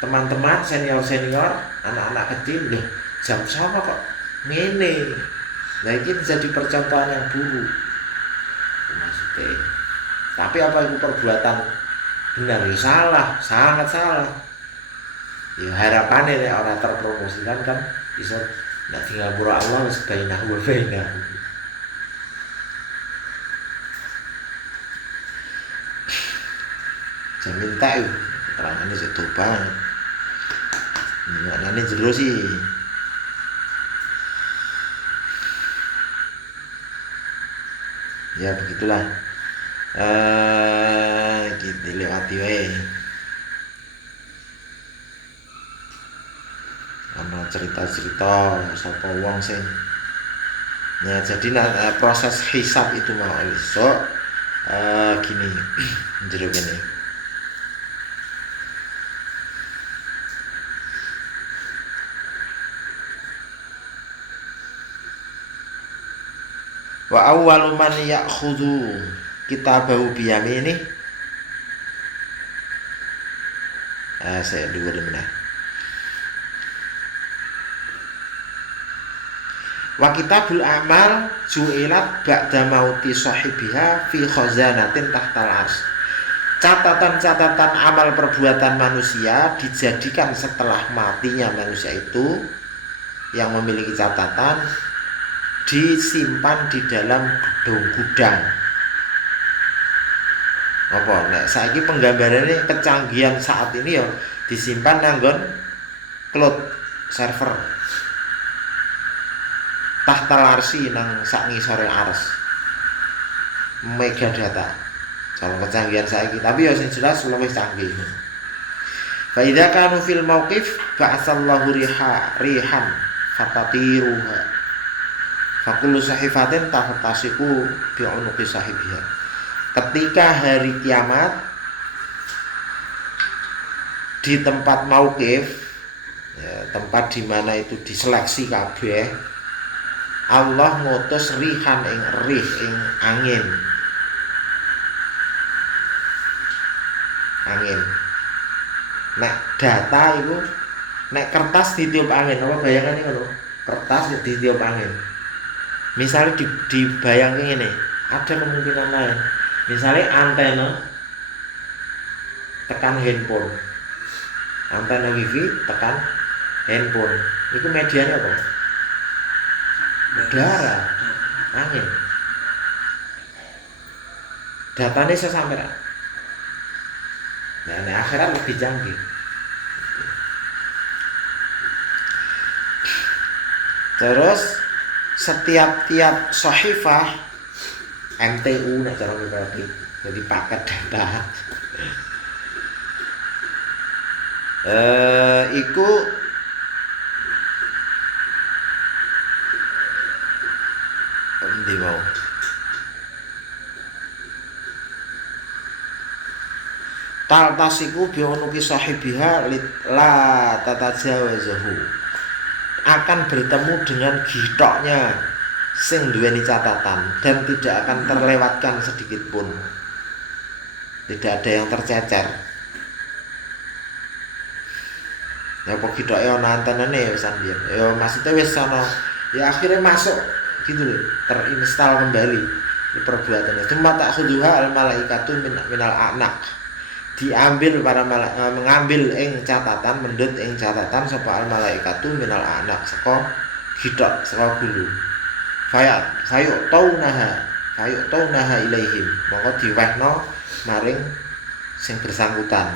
teman-teman senior-senior, anak-anak kecil loh, jam sama kok ngene. Nah ini jadi percontohan yang buruk. Maksudnya. Tapi apa itu perbuatan benar? Ya salah, sangat salah. Ya harapannya nek orang terpromosikan kan bisa nek di ngapura Allah wis bainahu wa bainahu. Jangan minta yuk, keterangannya sedopa. Maknanya jero sih. Ya begitulah. Kita lewati wae. Ana cerita-cerita sapa wong sing. Nah, jadi proses hisab itu mau besok gini. Jero kene. Wa awwalu man ya'khudhu kitabahu biyamini. Saya dulu meneh. Wa kitabul amal ju'ilat ba'da mauti sahibiha fi khazanatin tahtal ars. Catatan-catatan amal perbuatan manusia dijadikan setelah matinya manusia itu yang memiliki catatan disimpan di dalam gudang. Apa? Nek saiki penggambarannya kecanggihan saat ini ya disimpan nanggon cloud server. Tahtal arsi nang sak ngisore ars. Megadata. Cara kecanggihan saiki, tapi ya sing jelas luwih canggih. Fa idza kanu fil mauqif ba'atsallahu rihan fatatiruha. Fakulu sahifatin tahtasiku bi'unuqi sahibiha. Ketika hari kiamat di tempat mauqif, ya, tempat di mana itu diseleksi kabeh Allah ngutus rihan ing rih ing angin. Nek data itu nek kertas ditiup angin, apa bayangan ini lho? Kertas ditiup angin. Misalnya dibayangin ini, ada kemungkinan lain. Misalnya antena tekan handphone. Antena wifi tekan handphone. Itu medianya apa? Udara, angin. Datanya saya sampai. Nah, akhirat lebih canggih. Terus setiap sahifah MTU nek cara berarti jadi paket data. Iku endi mau taltasiku biunuki sahibiha la tatajawazahu akan bertemu dengan gitoknya sing duweni catatan dan tidak akan terlewatkan sedikit pun, tidak ada yang tercecer. Ya apa gitoknya ana antenane wis ambiyen. Ya maksudnya wis ana ya akhirnya masuk gitu loh, terinstall kembali di perbuatannya. Cuma tak khuduha al malaikatu minal anak. Diambil para mengambil ing catatan, mendut ing catatan sapa al malaikatu minal anak saka gitok saka gulu. Fayuk taunaha ilaihim. Maka diwehno maring sing bersangkutan.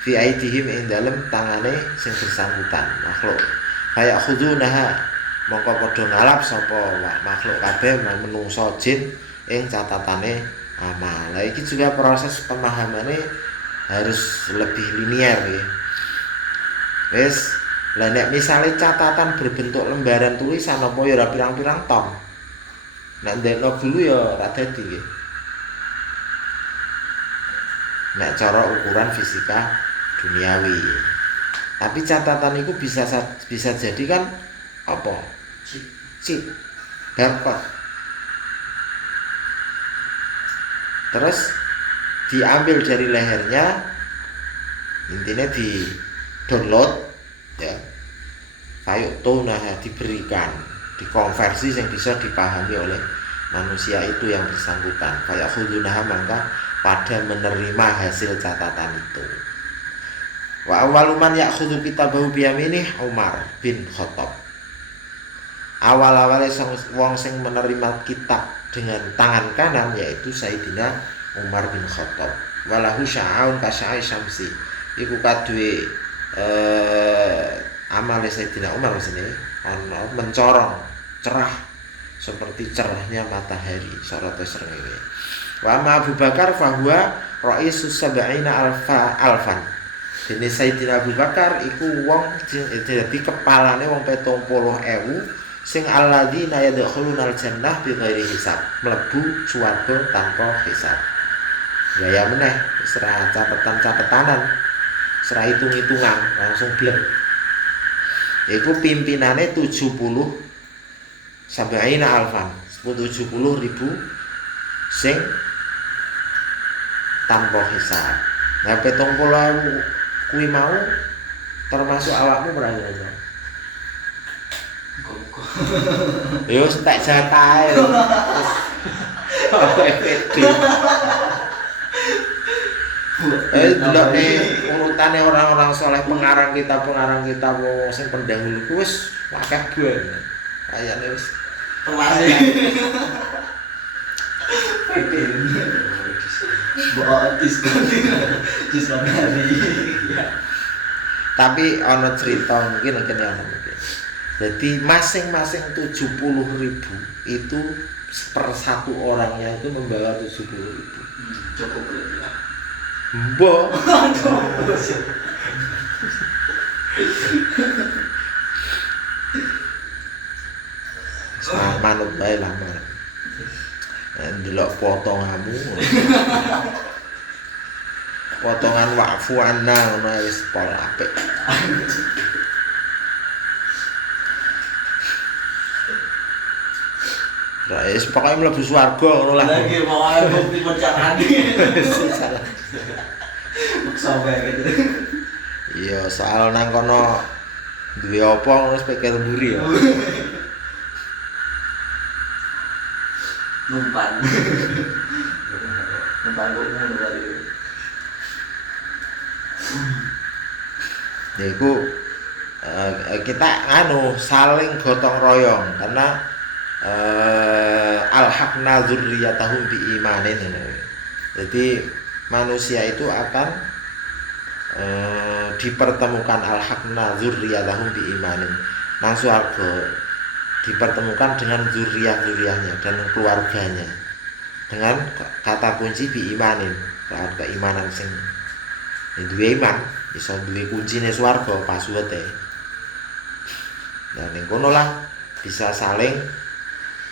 Fi aidihim ing dalem tangane sing bersangkutan makhluk. Fayak khudunaha maka padha ngalap sapa makhluk kabeh menungso jin ing catatane amal. Lah iki juga proses pemahamannya harus lebih linear ya. Wis, lah nek misale catatan berbentuk lembaran tulisan apa ya ora pirang-pirang tom. Nek ndekno dulu ya ora dadi nggih. Nek cara ukuran fisika duniawi. Tapi catatan itu bisa jadi kan apa? Chip. Barcode. Terus diambil dari lehernya, intinya di download ya. Kayak nah diberikan, dikonversi yang bisa dipahami oleh manusia itu yang bersangkutan. Kayak khudunah maka pada menerima hasil catatan itu. Wa awaluman ya'khudhu kitabahu biyaminih Umar bin Khattab. Awal-awalnya wong sing menerima kitab dengan tangan kanan yaitu Sayyidina Umar bin Khattab. Walahu sya'aun kasyai syamsi. Iku kaduwe amale Sayyidina Umar sini ana mencorong cerah seperti cerahnya matahari sorate srengenge. Wa Abu Bakar fahuwa ra'isus sab'ina alfan. Dene Sayyidina Abu Bakar iku wong dadi kepalane wong 70.000 sing alladzina yadkhulunal jannah bighairi hisab, mlebu swarga tanpa hisab. Gaya meneh serah catatan-catatanan, serah hitung-hitungan langsung blek. Iku pimpinane 70 sabaina alfan, 70.000 sing tanpa hisab. Nah 70.000 kuwi mau termasuk awakmu berapa? Yo tak jatahe. Apa FD? Delok urutane orang-orang soleh pengarang kitab sing pendahulu wis akeh banget. Kayane wis Kemarin tapi ana cerita mungkin ana mungkin. Jadi masing-masing 70.000 itu per satu orangnya itu membawa 70.000. Cukup ya. Mbok. Manut bae lamar. Ndelok potonganmu. Potongan wa'fu anna ngono wis pol apik. Wis pokoke mlebu swarga ngono lah. Lagi mau ae bukti pencerahan. Sampai gitu. Iya, soal nang kono duwe apa ngono wis pikir mburi ya. Numpan. Numpan kok ngono kali. Ya iku kita saling gotong royong karena alhaqna dzurriyyatahum biimanin. Jadi manusia itu akan dipertemukan alhaqna dzurriyyatahum biimanin. Nang swarga dipertemukan dengan zuriat-zuriatnya dan keluarganya dengan kata kunci biimanin, keimanan sing duwe iman iso duwe kuncine swarga passworde. Nah ning kono lah bisa saling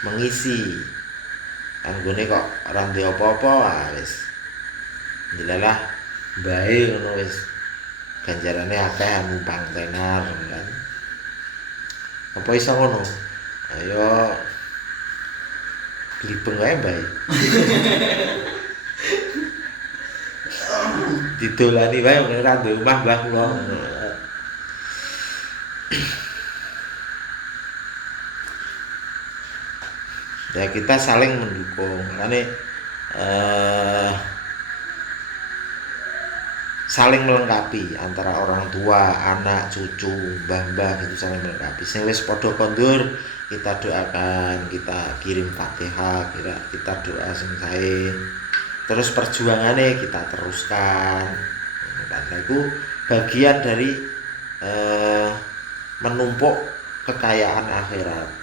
mengisi. Anggone kok ora ndek apa-apa wis. Jelalah bae ngono wis. Ganjarane akeh numpang tenar kan. Apa iso ngono? Ayo glibeng wae bae. Didolani wae ora ndek omah mbah kula. Ya kita saling mendukung. Makanya saling melengkapi antara orang tua, anak, cucu, mbah-mbah gitu saling melengkapi. Sing wis padha kondur kita doakan, kita kirim Fatihah, kita doa sing sae. Terus perjuangannya kita teruskan. Karena itu bagian dari menumpuk kekayaan akhirat.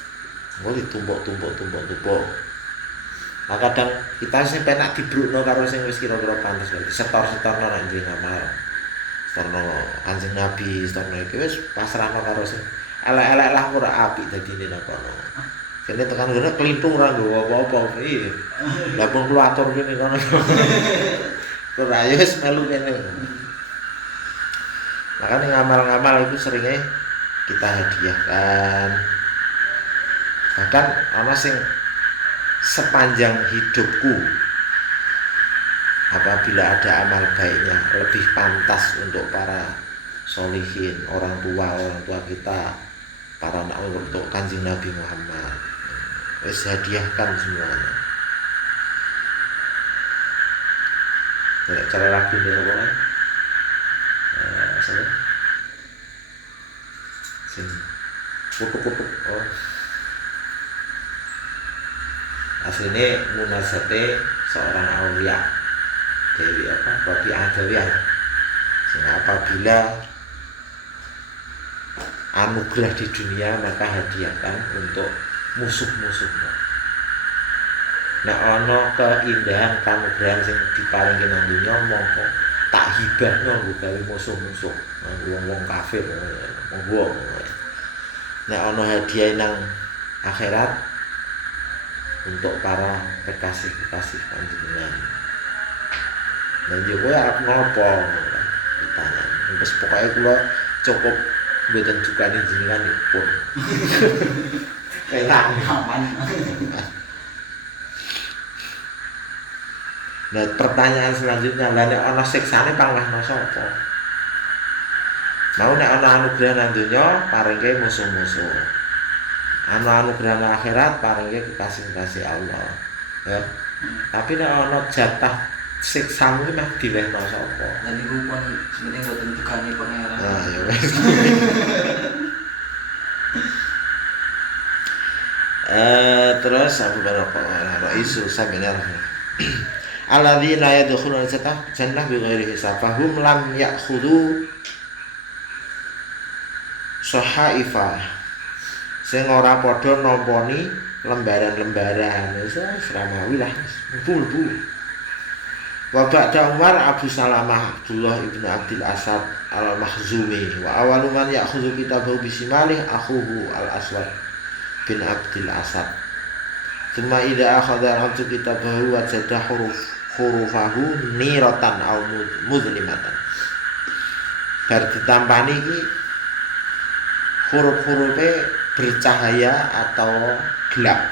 Mau ditumpuk. Nah kadang kita sing penak dibrukno karo sing wis kira-kira pantes lagi. Setor-setorno nek duwe ngamal. Setorno Kanjeng Nabi, setorno iki wis pasrahno karo sing elek-elek lah ora apik dadine nang kono. Kene tekan ngene kelintung ora nggo apa-apa. Iya. Lah pun kula atur kene kono. Ora ya wis melu kene. Makanya ngamal-ngamal itu seringnya kita hadiahkan. Bahkan ana sing sepanjang hidupku apabila ada amal baiknya lebih pantas untuk para solihin, orang tua kita, para anak untuk Kanjeng Nabi Muhammad. Wis hadiahkan semuanya. Cara lagi nih apa? Saya sini kutuk. Oh. Aslinya munazate seorang aulia Dewi apa? Babi Adawiyah. Sehingga apabila anugerah di dunia maka hadiahkan untuk musuh-musuhmu. Nek ana keindahan kanugrahan sing diparingi nang dunya mongko tak hibahno gawe musuh-musuh, wong-wong kafir, monggo. Nek ana hadiah nang akhirat untuk para kekasih-kekasih panjenengan. Dan juga arep ngopo ditanya. Wis pokoke kula cukup mboten dukani jenengan pun. Elang Aman. Nah, pertanyaan selanjutnya, lah nek ana siksane panglahno sapa? Mau nek ana anugerah nang donya paringke musuh-musuh. Ana anugerah nang akhirat paringke kekasih-kekasih Allah. Ya. Tapi nek ana jatah siksamu iki meh diwehno sapa? Dan iku pun sebenarnya boten dukani pangeran. Nah, ya wis. Terus Abu Bakar Ra'isul Saminar alladzina yadkhuluna jannah bighairi hisab fahum lam ya'khudhu sahaifa sing ora padha nampani lembaran-lembaran wis ramawi lah bul wa ba'da Umar Abu Salamah Abdullah ibn Abdul Asad al-Makhzumi wa awalu man ya'khudhu kitabahu bisimalih akhuhu al-Aswad bin Abdul Asad. Cuma ida akhadha al-abdu kitabahu wa jada hurufahu niratan au mudlimatan. Bar ditampani iki huruf-hurufnya bercahaya atau gelap.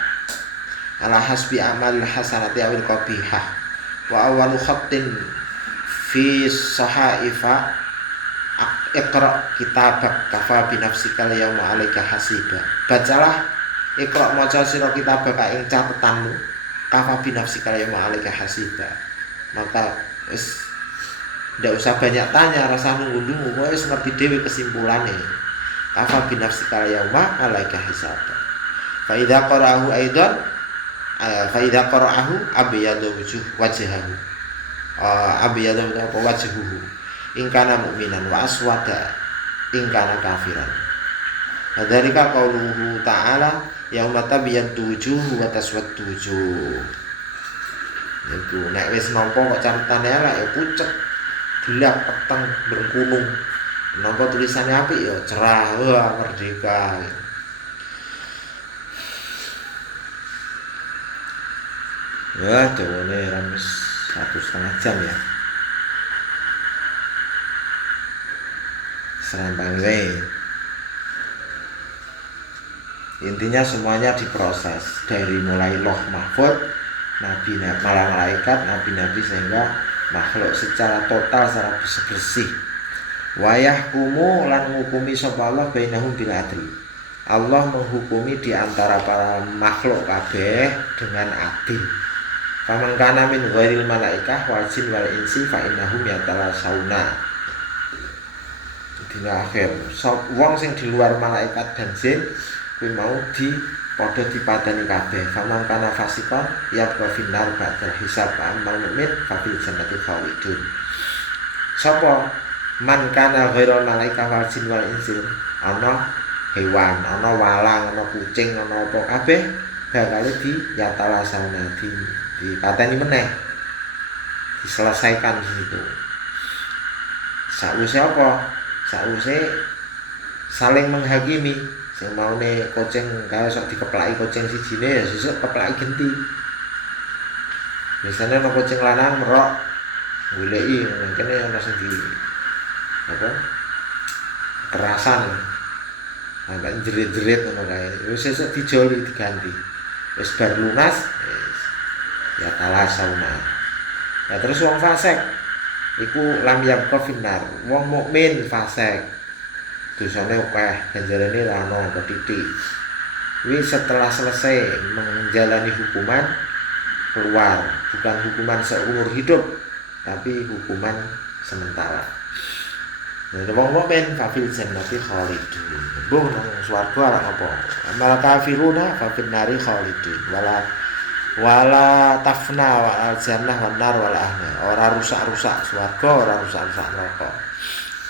ala hasbi amalil hasanati awil qabihah. Wa awwalu khattin fi sahaifa iqra kitabak kafa bi nafsika yawma 'alaika hasiba. Bacalah iqra maca sira kitabak ing catetanmu kafa bi nafsika yawma 'alaika hasiba. Maka wis ndak usah banyak tanya, rasa nunggu-nunggu, wis ngerti dhewe kesimpulane. Kafa bi nafsika yawma 'alaika hasiba. Fa idza qara'ahu aidan fa idza qara'ahu abyadu wajhahu. Abyadu apa wajhuhu. In kana mu'minan wa aswada in kana kafiran. Hadzalika qauluhu ta'ala yauma tabyaddu wujuh wa taswaddu wujuh. Iku nek wis nampa kok catetane elek ya pucet, gelap peteng berkunung. Nampa tulisannya apik ya cerah, wah merdeka. Wah, dawane ramis 1,5 jam ya. Serempang wae. Intinya semuanya diproses dari mulai loh mahfud, nabi malah malaikat, nabi-nabi sehingga makhluk secara total, secara bersih. Wayah kumu lan ngukumi sapa Allah bainahum bil adli. Allah menghukumi di antara para makhluk kabeh dengan adil. Faman kana min ghairil malaikah wal jin wal insi fa innahum yatalasawna. Dina akhir, wong sing di luar malaikat dan jin kuwi mau padha dipadani kabeh. Faman kana fasiqan yabqa finnar ba'da hisab amal mukmin fa fil jannati khalidun. Sapa man kana ghairal malaikah wal jin wal insi, ana hewan, ana walang, ana kucing, ana apa kabeh bakal yatalasawna dipateni meneh, diselesaikan di situ. Sakwise apa? Sakwise saling menghakimi. Sing maune kucing kae sok dikeplaki kucing sijine ya sesuk keplaki genti. Biasanya ana kucing lanang merok goleki kene ana sing di apa? Kerasan. Agak jerit-jerit ngono kae. Wis sesuk dijoli diganti. Wis bar lunas ya talasawna. Ya terus wong fasik iku lam yabqa finnar. Wong mukmin fasik dosane akeh, ganjarane ra ono apa titik. Kuwi setelah selesai menjalani hukuman keluar, bukan hukuman seumur hidup, tapi hukuman sementara. Nah, wong mukmin fafil jannati khalidun. Mbuh nang swarga ora apa. Amal kafiruna fafil nari khalidun. Wala tafna wa al jannah wan nar wal ahna. Ora rusak-rusak swarga, ora rusak-rusak neraka.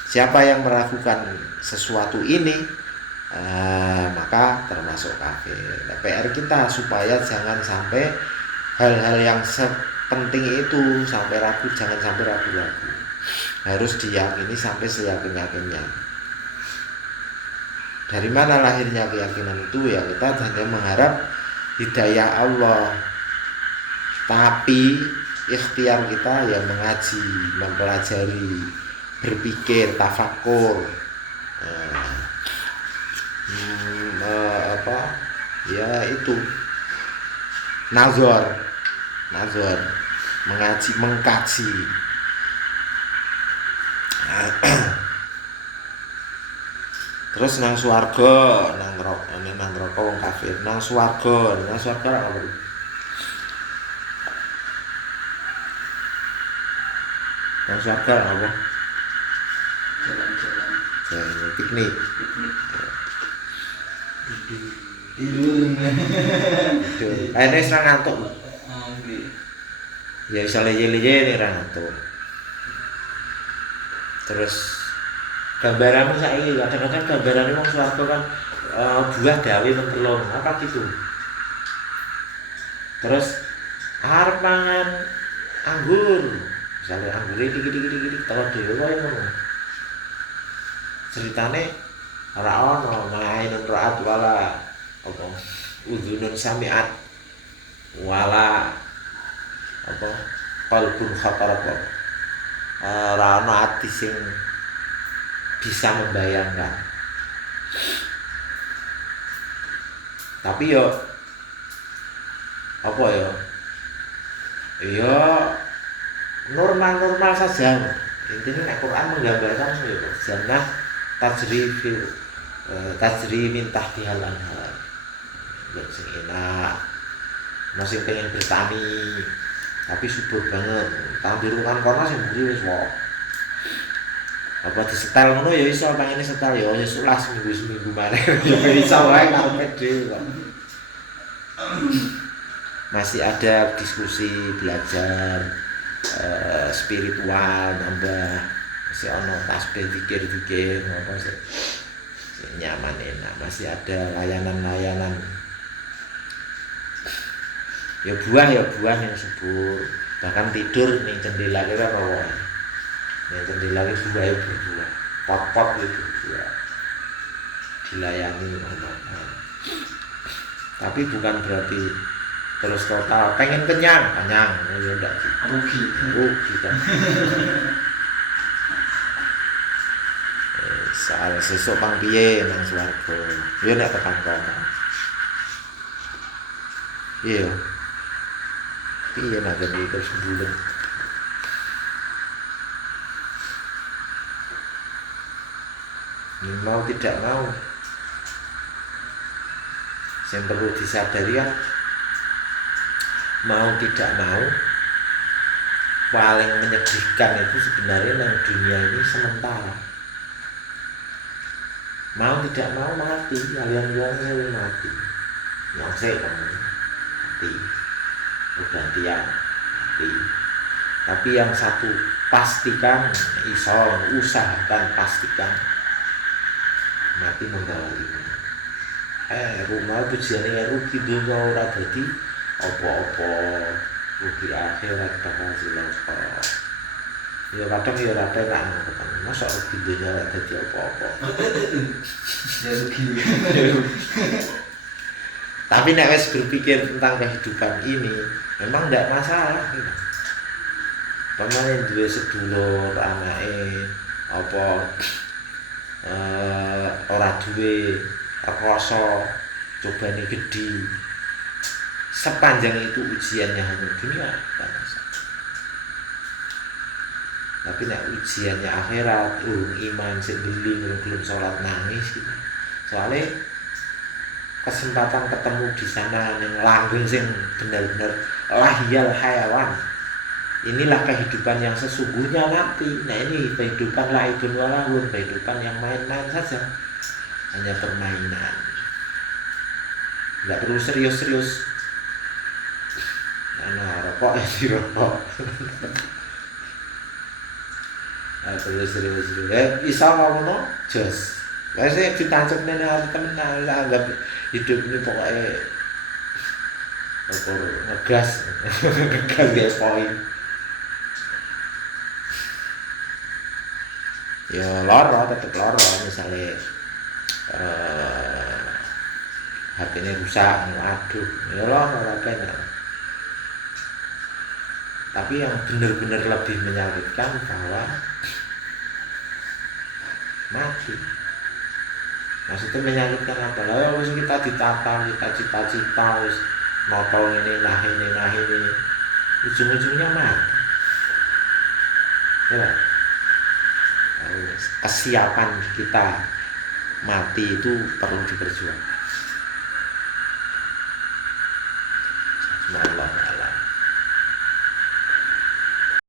Siapa yang meragukan sesuatu ini maka termasuk kafir. Nah, PR kita supaya jangan sampai hal-hal yang sepenting itu sampai ragu, jangan sampai ragu-ragu. Harus diyakini sampai seyakin-yakinnya. Dari mana lahirnya keyakinan itu? Ya kita hanya mengharap hidayah Allah. Tapi ikhtiar kita ya mengaji, mempelajari, berpikir, tafakur, ya itu nazar, mengaji, mengkaji. Terus nang swarga, nang neraka wong kafir, nang swarga ora apa? Nang swarga apa? Jalan-jalan. Piknik. Tidur. Ini serang ngantuk. Ya bisa leye-leye nih ngantuk. Terus gambaranmu saiki kadang-kadang gambarannya wong swarga kan buah dawe mentelung apa gitu. Terus arep mangan anggur. Misalnya anggur iki tawa dhewe wae ngono. Ceritane ora ono main raat wala apa udhunun samiat wala apa qalbun khatarat ora ono ati sing bisa membayangkan. Tapi yo apa ya? Ya normal-normal saja. Intinya Al-Quran menggambarkan ya jannah tajri min tahtiha al-anhar. Ya sing enak. Masih pengen bertani, tapi subur banget. Tanduran kono sing mburi wis wae. Apa disetel ngono ya iso pengen setel ya sulah seminggu maneh. Ya iso wae karepe dhewe kok. Masih ada diskusi belajar spiritual nambah masih ono tasbih zikir apa sih nyaman enak masih ada layanan ya buah yang subur bahkan tidur nih jendela kira apa nih jendela itu buah berbuah pot itu berbuah dilayani tapi bukan berarti terus total pengen kenyang ya enggak rugi kan soal sesuk pang piye nang swarga ya nek tekan kono iya piye nek iki terus bulet mau tidak mau yang perlu disadari kan mau tidak mau paling menyedihkan itu sebenarnya yang dunia ini sementara mau tidak mau mati kalian mati nyongse kamu mati bergantian mati tapi yang satu pastikan usahakan pastikan mati membawa iman rumah tujuannya rugi dunia ora dadi apa-apa rugi akhirat bakal cilaka ya kadang ya ora penak kan masa rugi dunia ora dadi apa-apa ya rugi tapi nek wis berpikir tentang kehidupan ini memang ndak masalah gitu. Pemain duwe sedulur anake apa ora duwe rekoso cobane gedhi sepanjang itu ujiannya hanya dunia tak masalah. Tapi nek ujiannya akhirat iman sing belum sholat nangis gitu. Soalnya kesempatan ketemu di sana yang langgeng sing benar-benar lahiyal hayawan. Inilah kehidupan yang sesungguhnya nanti. Nah ini kehidupan laibun walahun, kehidupan yang main-main saja, hanya permainan. Nggak perlu serius-serius. Nah rokok ya dirokok. Nggak perlu serius-serius. Bisa ngomong jos. Biasanya ditancap nenek hari temen anggap hidup ini pokoknya ngegas ya poin. Ya tetap loro misalnya HP-nya rusak, aduh, ya loro apa. Tapi yang benar-benar lebih menyakitkan bahwa mati. Maksudnya menyakitkan apa? Lah wis kita ditata, kita cita-cita wis nopo ini ujung-ujungnya mati. Ya, kesiapan kita mati itu perlu diperjuangkan.